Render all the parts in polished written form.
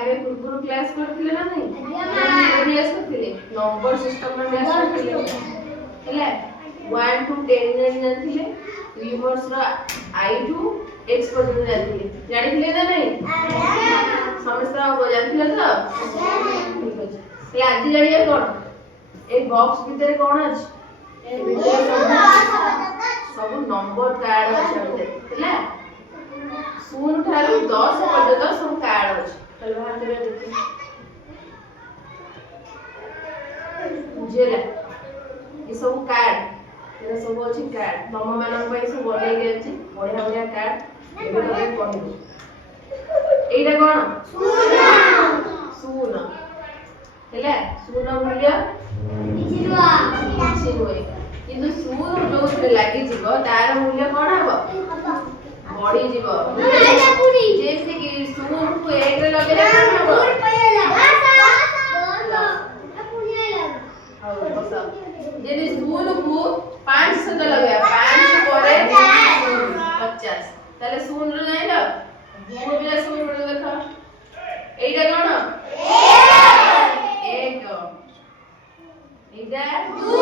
आगे पूर्व क्लास करथिले ना नहीं क्लास करथिले नंबर सिस्टम में क्लास करथिले हेला 1 टू 10 जानथिले रिवर्स रा I टू x पर्यंत जानथिले जानिथिले ना नहीं समस्या हो जानथिले तो ठीक अछि हेला आज जानिए कोन ए बॉक्स भीतर कोन अछि ए भीतर सब नंबर कार्ड अछि हेला 0 ठारू 10 पर्यंत सब कार्ड अछि चल बाहर करे देखि बुझेला ये सब कार्ड ये सब अछि कार्ड तम मानन पई सब बनै के अछि बढ़िया बढ़िया कार्ड एबे तमे पढिबो एइटा कोन शून्य हेला शून्य मूल्य किछि होय किंतु शून्य जो लागि जीवो तार मूल्य कोन हबो बढ़ी जीवो जैसे कि शून्य को 1 रे लगेला कोन हबो यदि शून्य को 5 सहित लगे 5 ପରେ 50 ताले शून्य रे जाइलो शून्य बिला शून्य रे देखो एइटा कोन 1 एइटा 2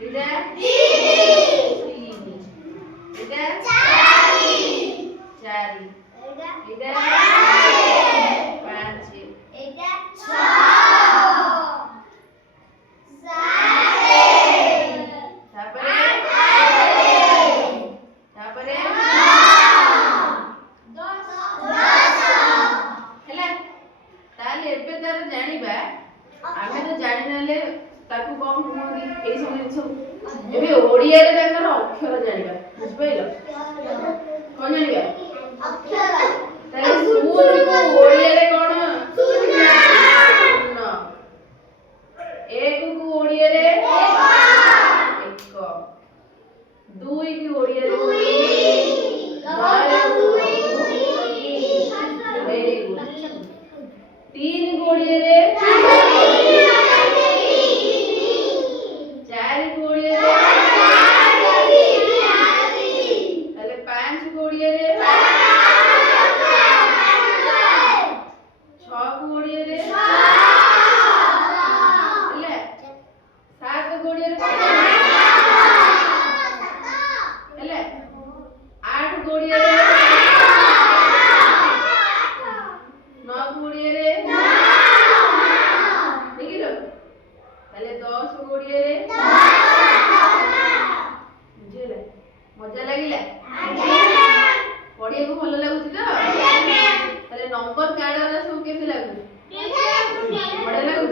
एइटा 3 एइटा 4 एइटा 5 एइटा 6 ओडिया रे ताकर अक्षर जानिबा बुझ पाइलो कोन जानिबा अक्षर ताले शून्य को ओडिया रे कोन शून्य 1 को ओडिया रे 1 2 की ओडिया रे 2 वेरी गुड 3 को ओडिया रे 4 को ओडिया रे 5 को ओडिया रे 6 को ओडिया रे हेले 7 को ओडिया रे हेले 8 को ओडिया रे 9 को ओडिया रे देखिलो हेले 10 को ओडिया रे बुझिले मजा लागिला पढ़िया को भलो लागुची तो ताले नंबर कार्ड वाला सब केते लागु बडे लागु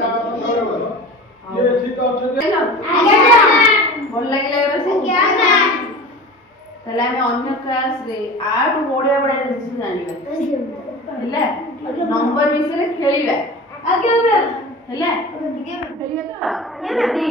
ये ठीक अछि भल लागिला से क्या ना ताले हम अन्य क्लास रे 8 बडे बडे जिनिस जानिबा हैला नंबर विषय खेलिबा आगे हैला खेलिबा तो रेडी